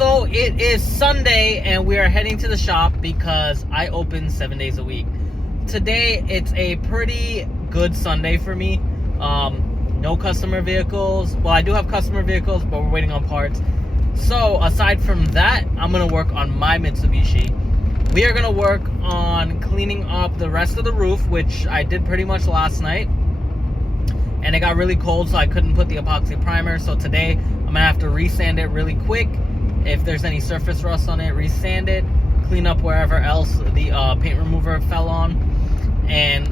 So it is Sunday and we are heading to the shop because I open 7 days a week. Today it's a pretty good Sunday for me. No customer vehicles. Well, I do have customer vehicles, but we're waiting on parts. So aside from that, I'm gonna work on my Mitsubishi. We are gonna work on cleaning up the rest of the roof, which I did pretty much last night. And it got really cold, so I couldn't put the epoxy primer. So today I'm gonna have to resand it really quick. If there's any surface rust on it, resand it, clean up wherever else the paint remover fell on, and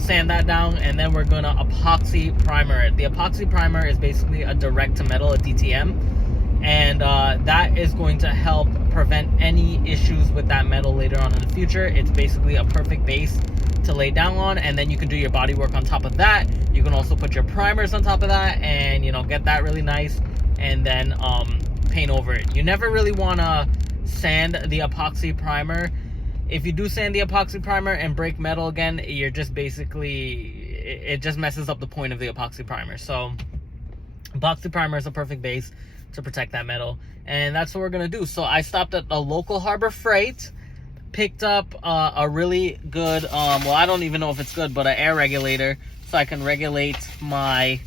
sand that down. And then we're gonna epoxy primer it. The epoxy primer is basically a direct to metal, a DTM, and that is going to help prevent any issues with that metal later on in the future. It's basically a perfect base to lay down on, and then you can do your body work on top of that. You can also put your primers on top of that and, you know, get that really nice, and then paint over it. You never really want to sand the epoxy primer. If you do sand the epoxy primer and break metal again, you're just basically, it just messes up the point of the epoxy primer. So epoxy primer is a perfect base to protect that metal, and that's what we're gonna do. So I stopped at a local Harbor Freight, picked up a really good, well, I don't even know if it's good, but an air regulator, so I can regulate my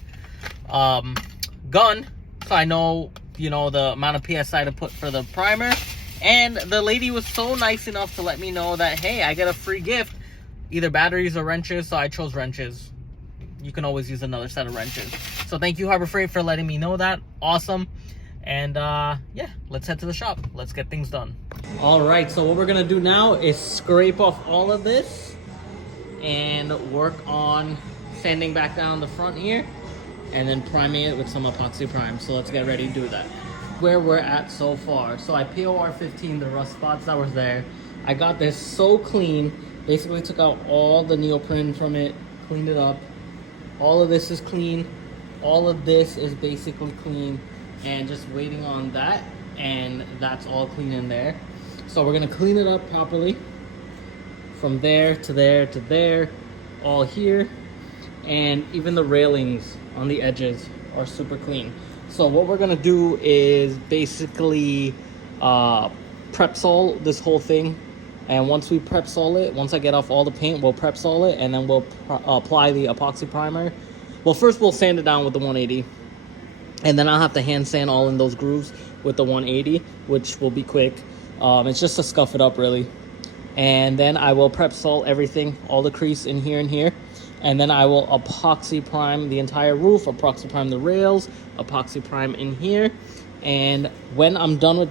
gun, so I know, you know, the amount of PSI to put for the primer. And the lady was so nice enough to let me know that, hey, I get a free gift, either batteries or wrenches, so I chose wrenches. You can always use another set of wrenches. So thank you, Harbor Freight, for letting me know that. Awesome. And yeah, let's head to the shop. Let's get things done. All right, so what we're gonna do now is scrape off all of this and work on sanding back down the front here and then priming it with some epoxy prime. So let's get ready to do that. Where we're at so far. So I POR 15 the rust spots that were there. I got this so clean. Basically took out all the neoprene from it, cleaned it up. All of this is clean. All of this is basically clean, and just waiting on that, and that's all clean in there. So we're gonna clean it up properly from there to there to there, all here, and even the railings on the edges are super clean. So what we're gonna do is basically prep sol this whole thing, and once we prep sol it, once I get off all the paint, we'll prep sol it, and then we'll apply the epoxy primer. Well, first we'll sand it down with the 180, and then I'll have to hand sand all in those grooves with the 180, which will be quick. It's just to scuff it up really. And then I will prep sol everything, all the crease in here and here. And then I will epoxy prime the entire roof, epoxy prime the rails, epoxy prime in here. And when I'm done with